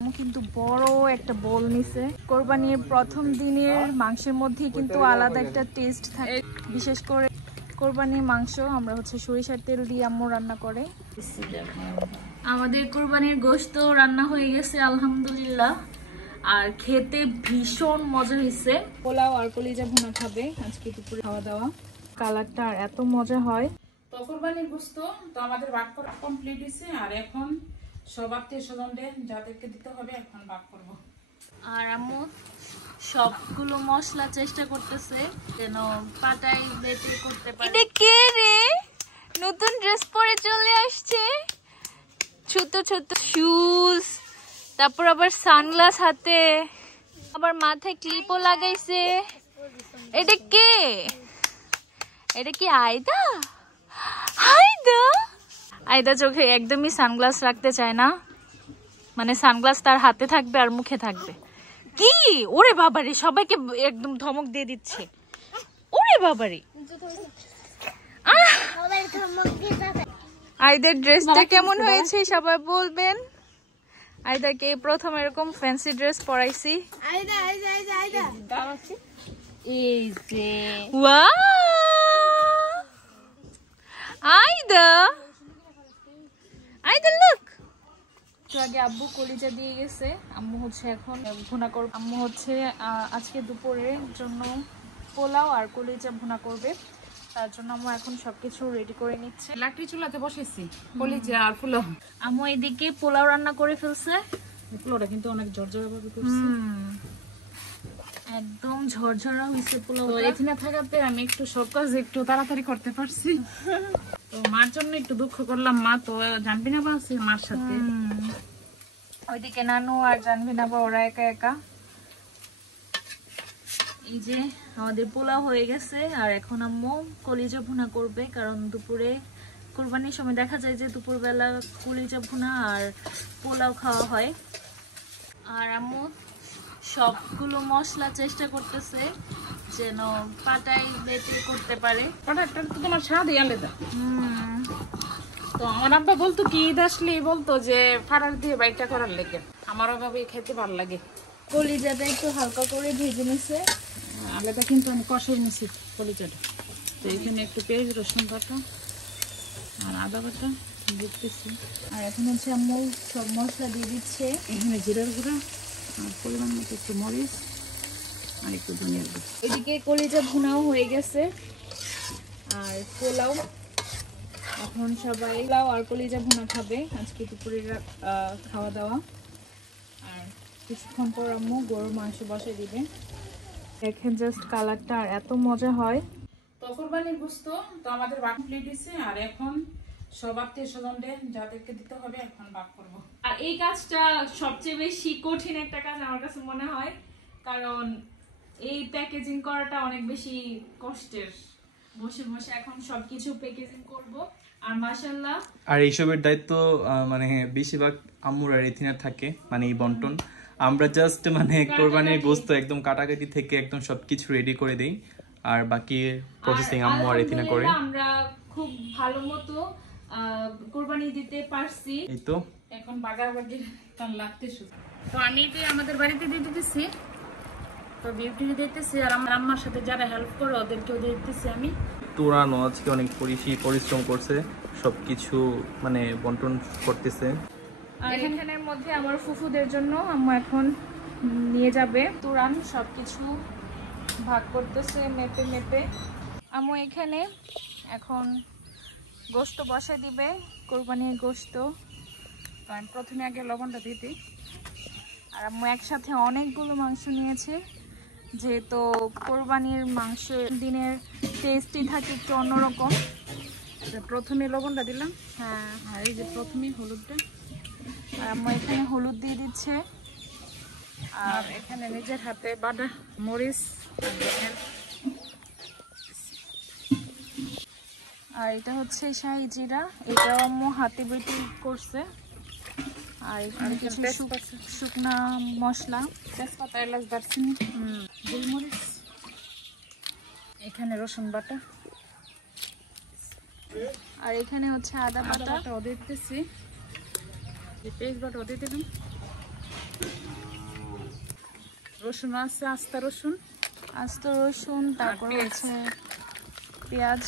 কিন্তু বড় একটা বোল নিছে। কোরবানির প্রথম দিনের মাংসের মধ্যে কিন্তু আলাদা একটা টেস্ট থাকে, বিশেষ করে কোরবানির মাংস আমরা হচ্ছে সরিষার তেল দিয়ে আম্মু রান্না করে। আমাদের কোরবানির গোশত রান্না হয়ে গেছে আলহামদুলিল্লাহ, আর খেতে ভীষণ মজা হয়েছে। পোলাও আর কলিজা ভুনা খাবে আজকে দুপুরে খাওয়া দাওয়া। কালারটা এত মজা হয়। তো কোরবানির গোশত তো আমাদের ভাগ করা কমপ্লিট হয়েছে, আর এখন সব আত্মীয় স্বজনদের যাদেরকে দিতে হবে এখন ভাগ করব। আর আম্মু সবগুলো মশলা চেষ্টা করতেছে যেন পাটাই বেটে করতে পারে। এটা কে রে, নতুন ড্রেস পরে চলে আসছে, ছোট ছোট শুজ, তারপর আবার সানগ্লাস হাতে, আবার মাথায় ক্লিপও লাগাইছে। এটা কে? এটা কি আয়দা? আয়দা আয়দা চোখে একদমই সানগ্লাস রাখতে চায় না, মানে সানগ্লাস তার হাতে থাকবে আর মুখে থাকবে। কি ওরে বাবারে, সবাইকে একদম ধমক দিয়ে দিচ্ছে। ওরে বাবারে, আয়দার ড্রেসটা কেমন হয়েছে সবাই বলবেন। আয়দাকে প্রথম এরকম ফ্যান্সি ড্রেস পরাইছি। আয়দা আয়দা লুক। আগে আব্বু কলিজা দিয়ে গেছে, আম্মু হচ্ছে এখন ভুনা করবে। আম্মু হচ্ছে আজকে দুপুরের জন্য পোলাও আর কলিজা ভুনা করবে, তার জন্য আম্মু এখন সবকিছু রেডি করে নিচ্ছে। লাকড়ি চুলাতে বসেছি কলিজা আর পোলাও। আম্মু এদিকে পোলাও রান্না করে ফেলছে। পোলাওটা কিন্তু অনেক ঝরঝরা ভাবে করছে, একদম ঝরঝরা হয়েছে পোলাও। এখানে থাকাতে আমি একটু সব কাজ একটু তাড়াতাড়ি করতে পারছি। তো মার জন্য একটু দুঃখ করলাম, মা তো জানবি না বা আছে মার সাথে। ওইদিকে নানু আর জানবি না বা ওরা একা একা। এই যে আমাদের পোলাও হয়ে গেছে, আর এখন আম্মু কলিজা ভুনা করবে, কারণ দুপুরে কোরবানির সময় দেখা যায় যে দুপুরবেলা কলিজা ভুনা আর পোলাও খাওয়া হয়। আর আম্মু সবগুলো মশলা চেষ্টা করতেছে যেন পাটাই বেটে করতে পারে। পাটাটা তো তোমার স্বাদই আলাদা। তো আমার আব্বা বলতো কি ঈদ আসলে বলতো যে ফাড়ার দিয়ে বাইকটা করার লেগে, আমার অভাবে খেতে ভালো লাগে। কলিজাটা একটু হালকা করে ভেজে নিছে, আলাদা কিন্তু আমি কষাই নিছি কলিজাটা। তো এখানে একটু পেঁয়াজ রসুন বাটা আর আদা বাটা দিতেছি। আর এখন হচ্ছে আম্মু সব মশলা দিয়ে দিচ্ছে। এখানে জিরার গুঁড়া আর পরিমাণ মতো একটু মরিচ আর একটু ধনিয়ার গুঁড়া। এদিকে কলিজা ভুনাও হয়ে গেছে আর পোলাও। এখন সবাই পোলাও আর কলিজা ভুনা খাবে আজকে দুপুরের খাওয়া দাওয়া। আর কিছুক্ষণ পর আম্মু গরুর মাংস বসে দিবে। দেখেন জাস্ট কালারটা এত মজা হয়। তো কোরবানির গোশত তো আমাদের ভাগ কমপ্লিট হয়েছে, আর এখন সব আত্মীয় স্বজনদের যাদেরকে দিতে হবে এখন ভাগ করব। আর এই কাজটা সবচেয়ে বেশি কঠিন একটা কাজ আমার কাছে মনে হয়, কারণ এই প্যাকেজিং করাটা অনেক বেশি কষ্টের। বসে বসে এখন সবকিছু প্যাকেজিং করব। আর মাশাআল্লাহ, আর এইসবের দায়িত্ব মানে বেশিরভাগ আম্মুর আর এথিনার থাকে, মানে এই বন্টন। আমরা জাস্ট মানে কোরবানির গোশত একদম কাটাকাটি থেকে একদম সবকিছু রেডি করে দেই, আর বাকি প্রসেসিং আম্মু আর এথিনা করে। আমরা খুব ভালো মতো কোরবানি দিতে পারছি। এই তো এখন বাগাবাগি তার লাগতে শুরু। তো আমি আমাদের বাড়িতে দিয়ে দিতেছি, তো বিউটি দিতেছি, আর আমার আম্মার সাথে যারা হেল্প করে ওদেরকেও দিয়ে দিতেছি আমি। তুরানো আজকে অনেক পরিশ্রম করছে, সবকিছু মানে বন্টন করতেছে। আর এখানের মধ্যে আমার ফুফুদের জন্য আম্মু এখন নিয়ে যাবে তুরান, সবকিছু ভাগ করতেছে মেপে মেপে। আম্মু এখানে এখন গোশত বসে দিবে, কোরবানির গোশত। তো আমি প্রথমে আগে লবণটা দিয়ে দিই। আর আম্মু একসাথে অনেকগুলো মাংস নিয়েছে, যেহেতু কোরবানির মাংস দিনের টেস্টই থাকে একটু অন্যরকম। প্রথমে লবণটা দিলাম, হ্যাঁ, আর এই যে প্রথমে হলুদটা। আর আম্মু এখানে হলুদ দিয়ে দিচ্ছে। আর এখানে নিজের হাতে বাটা মরিচ আর এটা হচ্ছে শাহি জিরা, এটাও আম্মু হাতে বেটে করছে। আর এখানে কিছু শুকনা মশলা, তেজপাতা, এলাচ, দারচিনি, গোলমরিচ, এখানে রসুন বাটা, আর এখানে হচ্ছে আদা বাটা দিতেছি, পেঁয়াজ বাটা দিয়ে দিলাম। রসুন আছে, আস্তা রসুন, আস্ত রসুন, তারপর পেঁয়াজ। হচ্ছে পেঁয়াজ।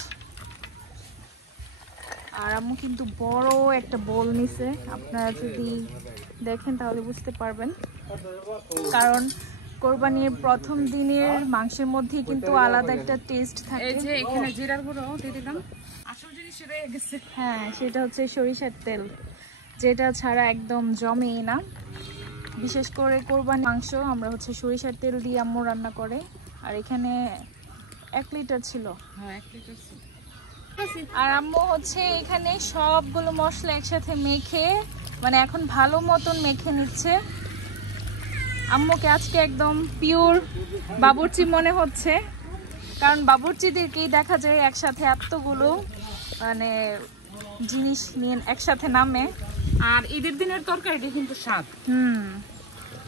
আর আম্মু কিন্তু বড় একটা বোল নিছে, আপনারা যদি দেখেন তাহলে বুঝতে পারবেন, কারণ কোরবানির প্রথম দিনের মাংসের মধ্যে কিন্তু আলাদা একটা টেস্ট এই থাকে। যে এখানে জিরার গুঁড়ো দিয়ে দিলাম। আসল জিনিস রয়ে গেছে। হ্যাঁ, সেটা হচ্ছে সরিষার তেল, যেটা ছাড়া একদম জমেই না। বিশেষ করে কোরবানির মাংস আমরা হচ্ছে সরিষার তেল দিয়ে আম্মু রান্না করে। আর এখানে 1 লিটার ছিল। হ্যাঁ 1 লিটার ছিল। আর আম্মু হচ্ছে এখানে সবগুলো মশলা একসাথে মেখে, মানে এখন ভালো মতন মেখে নিচ্ছে। আম্মুকে আজকে একদম পিওর বাবুর্চি মনে হচ্ছে, কারণ বাবুর্চিদেরকেই দেখা যায় একসাথে এতগুলো মানে জিনিস নিয়ে একসাথে নামে। আর ঈদের দিনের তরকারিটা কিন্তু স্বাদ।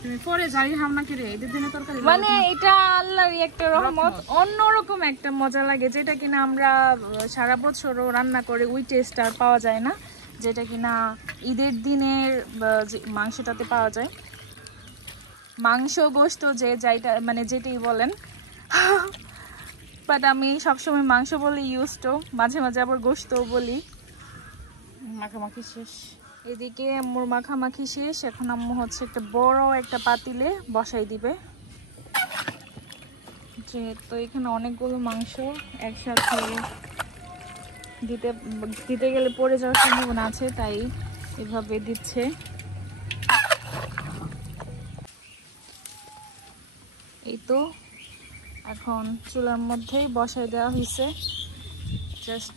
তুমি পরে যাই হামনা করে ঈদের দিনের তরকারি মানে এটা আল্লাহরই একটা রহমত, অন্যরকম একটা মজা লাগে, যেটা কিনা আমরা সারা বছরও রান্না করে ওই টেস্ট আর পাওয়া যায় না, যেটা কিনা ঈদের দিনের মাংসটাতে পাওয়া যায়। মাংস গোশত যে যাইটা মানে যেটাই বলেন, বাট আমি সবসময় মাংস বলি ইউজ টু, মাঝে মাঝে আবার গোশতও বলি। মাখামাখি শেষ। এদিকে আম্মুর মাখামাখি শেষ, এখন আম্মু হচ্ছে একটা বড় একটা পাতিলে বসাই দিবে। যেহেতু এখানে অনেকগুলো মাংস একসাথে দিতে গেলে পড়ে যাওয়ার সম্ভাবনা আছে, তাই এভাবে দিচ্ছে। এই তো এখন চুলার মধ্যেই বসাই দেওয়া হয়েছে, জাস্ট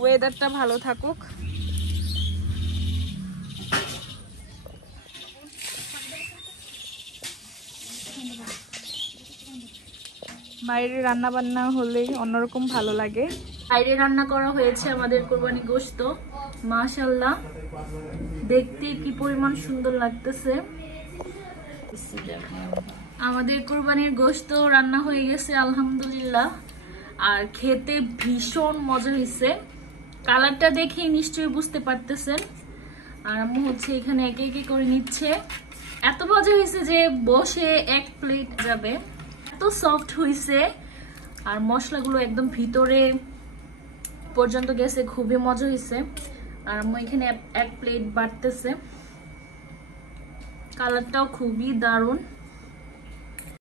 ওয়েদারটা ভালো থাকুক। বাইরে রান্না বান্না হলে অন্যরকম ভালো লাগে। বাইরে রান্না করা হয়েছে আমাদের কোরবানি গোশত, মাশাআল্লাহ দেখতে কি পরিমাণ সুন্দর লাগতেছে। আমাদের কোরবানির গোশত রান্না হয়ে গেছে আলহামদুলিল্লাহ, আর খেতে ভীষণ মজা হয়েছে। কালারটা দেখেই নিশ্চয়ই বুঝতে পারতেছেন। আর আম্মু হচ্ছে এখানে একে একে করে নিচ্ছে। এত মজা হয়েছে যে বসে 1 প্লেট যাবে, এত সফট হয়েছে। আর মশলাগুলো একদম ভিতরে পর্যন্ত গেছে, খুবই মজা হয়েছে। আর আম্মু এখানে 1 প্লেট বাড়তেছে, কালারটাও খুবই দারুণ।